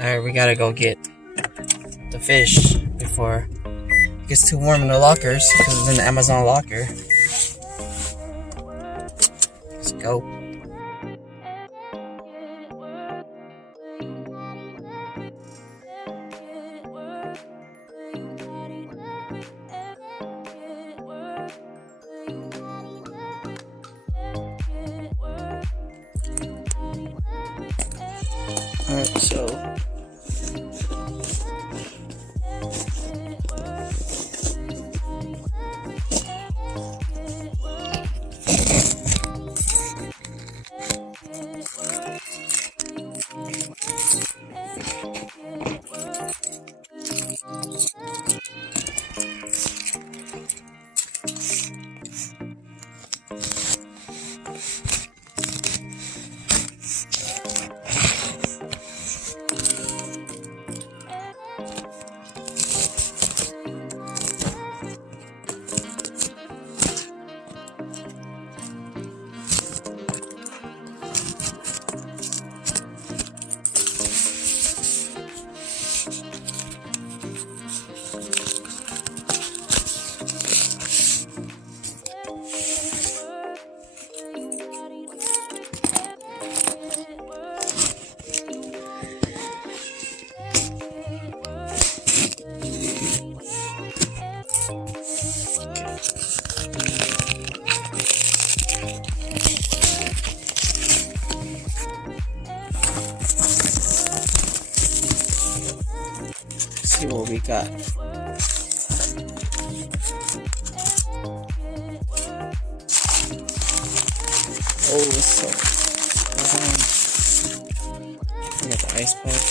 Alright, we gotta go get the fish before it gets too warm in the lockers because it's in the Amazon locker. Let's go. Alright, so see what we got. Oh, so we got the ice pack.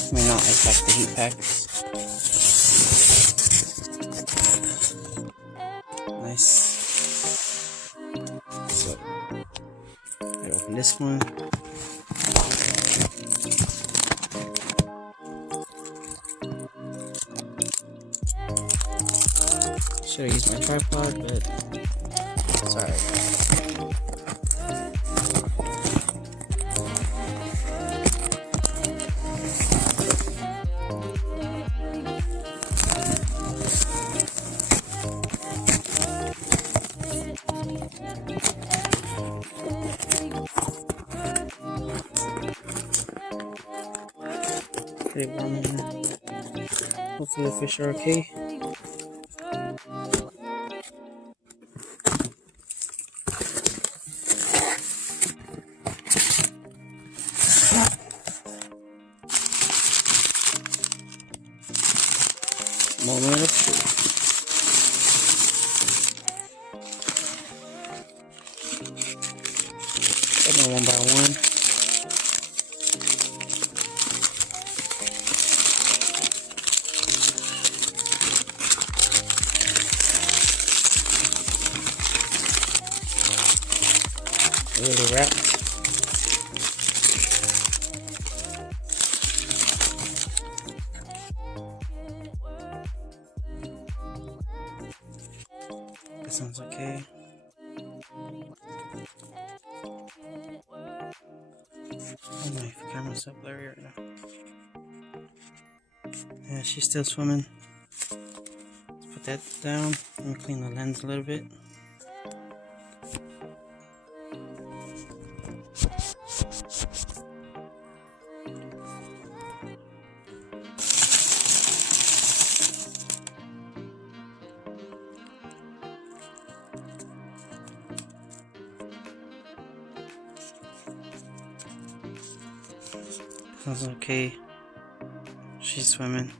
I mean, not ice pack, the heat packs. Nice. So, I open this one. Should have used my tripod, but it's alright. Pretty warm in here. Hopefully the fish are okay. Moment of truth. Taking one by one. Really wrapped. That sounds okay. Oh my camera's so blurry right now. Yeah, she's still swimming. Let's put that down. Let me clean the lens a little bit. Sounds okay. She's swimming.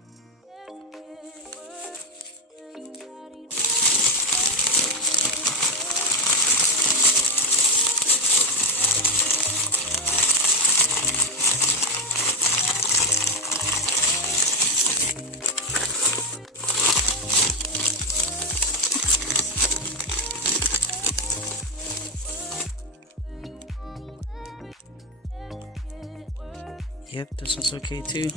Yep, this one's okay too.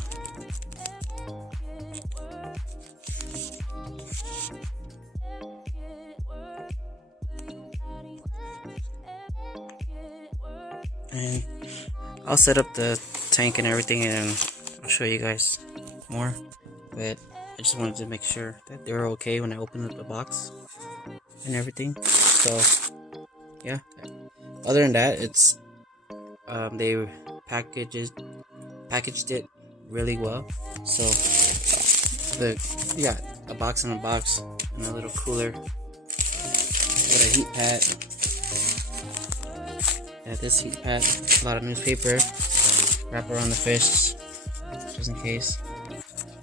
And I'll set up the tank and everything, and I'll show you guys more. But I just wanted to make sure that they were okay when I opened up the box and everything. So yeah, other than that, it's they packaged it really well. So you got a box in a box and a little cooler with a heat pad. Yeah, this heat pad, a lot of newspaper, wrap around the fish just in case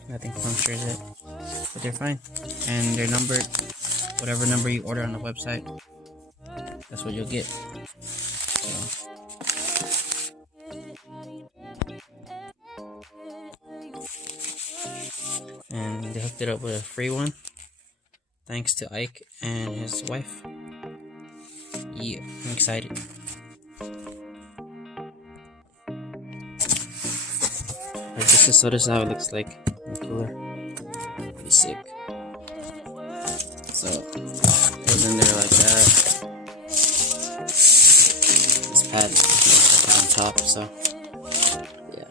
nothing punctures it. But they're fine, and they're numbered. Whatever number you order on the website, that's what you'll get. So. And they hooked it up with a free one, thanks to Ike and his wife. Yeah, I'm excited. This is how it looks like in the cooler. Pretty sick. So it goes in there like that. This pad is on top, so yeah.